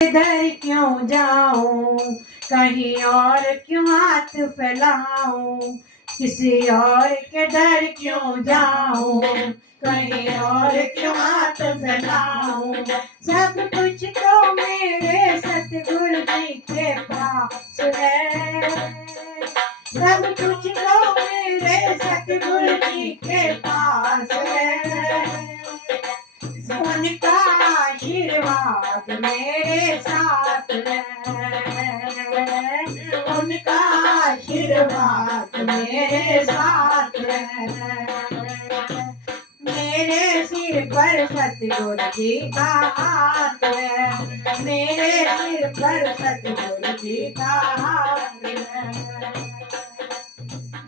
इधर क्यों जाऊं, कहीं और क्यों हाथ फैलाऊं, किसी और के डर क्यों जाऊं, कहीं और क्यों हाथ फैलाऊं। सब कुछ तो मेरे सतगुरु जी के पास है, सब कुछ तो मेरे सतगुरु जी के पास है। उनका आशीर्वाद मेरे साथ है, उनका आशीर्वाद मेरे साथ है। मेरे सिर पर सतगुरु जी का हाथ है, मेरे सिर पर सतगुरु जी का हाथ है।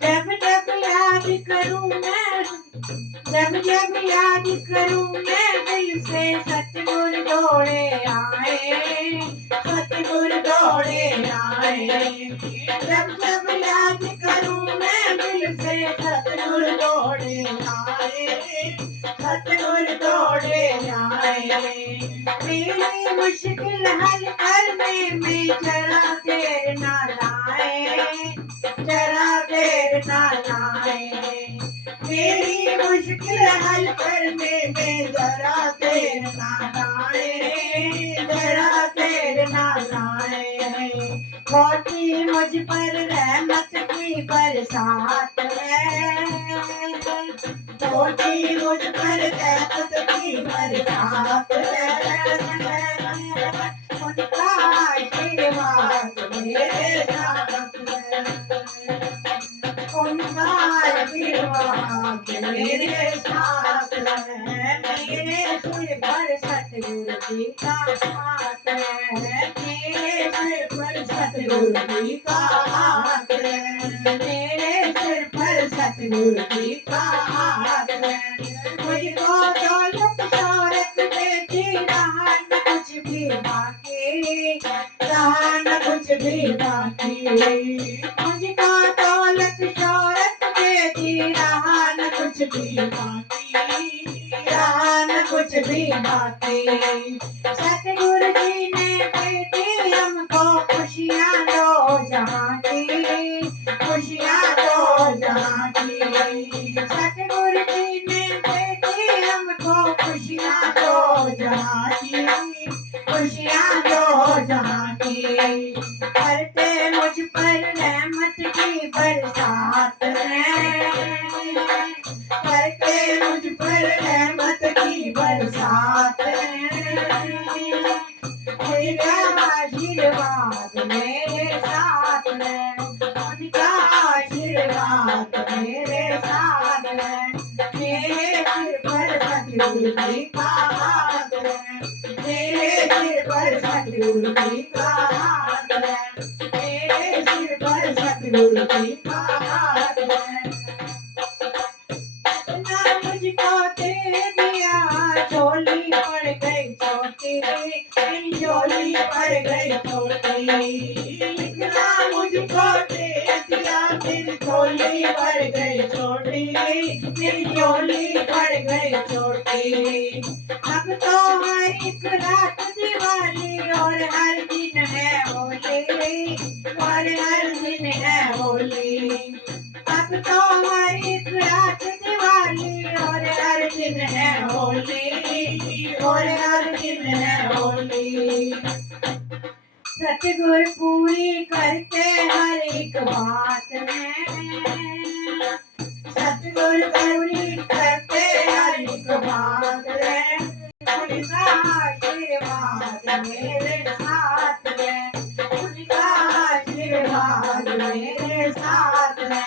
जब जब याद करूं मैं, जब जब याद करूं मैं, दिल से सतगुरु दौड़े आए, सतगुरु दौड़े आए। जब जब याद करूं मैं, दिल से सतगुरु दौड़े आए, सतगुरु दौड़े आए। मेरी मुश्किल हल करने में जरा देर ना लाए, जरा देर ना लाए। मेरी मुश्किल हल करने में जरा देर ना लाए, जरा देर ना लाए। होती मुझ पर रहमत की बरसात है, होती मुझ पर रहमत की बरसात है। उनका आशीर्वाद मेरे साथ है, उनका आशीर्वाद मेरे साथ है। मेरे सिर पर सतगुरु जी का हाथ है, मेरे सिर पर सतगुरु जी का हाथ है, मेरे सिर पर सतगुरु जी का हाथ है। मुझको दौलत शौहरत देती रहा न कुछ भी बाकी, रहा न कुछ भी बाकी। मुझको दौलत शौहरत देती रहा न कुछ भी बाकी, रहा न कुछ भी बाकी। सतगुरु जी ने देती हमको खुशियाँ दो जहाँ की, खुशियाँ दो जहाँ की। सतगुरु जी ने देती हमको खुशियाँ दो जहाँ की, खुशियाँ दो जहाँ की। करते मुझ पर रहमत की बरसात है, करते मुझ पर रहमत की बरसात है। उनका आशीर्वाद मेरे साथ है, उनका आशीर्वाद मेरे साथ है। मेरे सिर पर सतगुरु जी का हाथ है, मेरे सिर पर सतगुरु जी का हाथ है, मेरे सिर पर सतगुरु जी का हाथ है। इतना मुझको दे दिया, झोली पड़ गई छोटी, मेरी झोली पड़ गई छोटी। इतना मुझको दे दिया, मेरी झोली पड़ गई छोटी, मेरी झोली पड़ गई छोटी। अब तो हर एक रात दिवाली और हर दिन है होली, और हर दिन है होली। अब तो हर एक रात दिवाली और हर दिन है होली, और हर दिन है होली। सतगुरु पूरी करते हर एक बात में, सतगुरु पूरी करते हर एक बात में। उनका आशीर्वाद मेरे साथ है, उनका आशीर्वाद मेरे साथ है।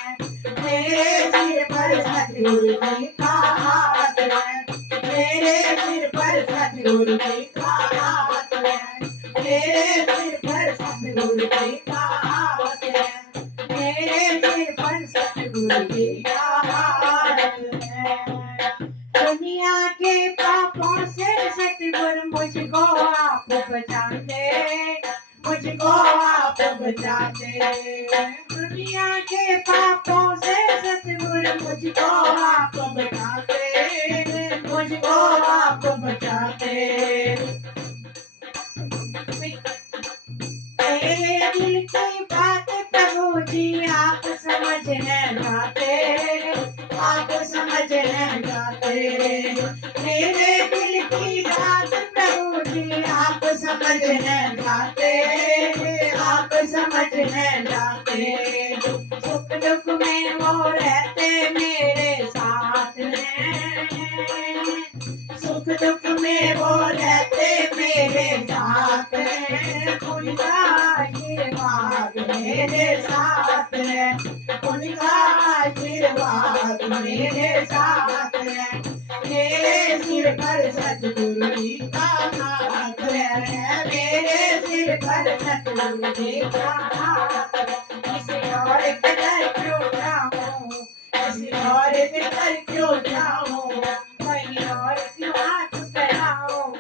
मेरे सिर पर सतगुरु जी का हाथ है, मेरे सिर पर सतगुरु जी का हाथ है, मेरे सिर पर सतगुरु जी का हाथ है, मेरे सिर पर सतगुरु जी का हाथ है। दुनिया के पापों से सतगुरु मुझको आप बचाते, मुझको आप बचाते। दुनिया के पापों से सतगुरु मुझको आप बचाते, मुझको आप बचाते। समझ है जाते, आप समझ है जाते, सुख दुख में वो रहते मेरे साथ हैं, सुख दुख में वो रहते मेरे साथ हैं, उनका आशीर्वाद मेरे साथ है, उनका आशीर्वाद मेरे साथ है, मेरे सिर पर सतगुरु जी का हाथ है, मेरे सिर पर सतगुरु जी का हाथ है, किसी और के दर क्यों जाऊं, किसी और के दर क्यों जाऊं, कहीं और क्यों हाथ बढ़ाऊं,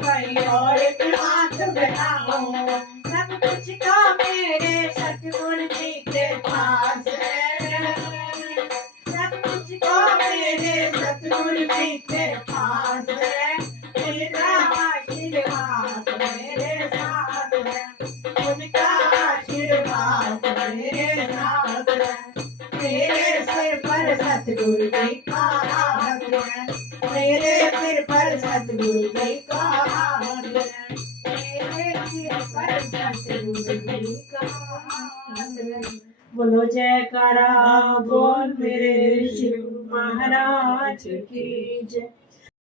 कहीं और क्यों हाथ बढ़ाऊं, सब कुछ तो मेरे सतगुरु जी के पास है, सब कुछ तो मेरे सतगुरु जी के पास है, मेरा आशीर्वाद मेरे साथ है, उनका आशीर्वाद मेरे साथ है, मेरे सिर पर सतगुरु जी का हाथ है, मेरे सिर पर सतगुरु जी का हाथ है, मेरे सिर पर सतगुरु जी का हाथ है। बोलो जयकारा बोल मेरे शिव महाराज की जय।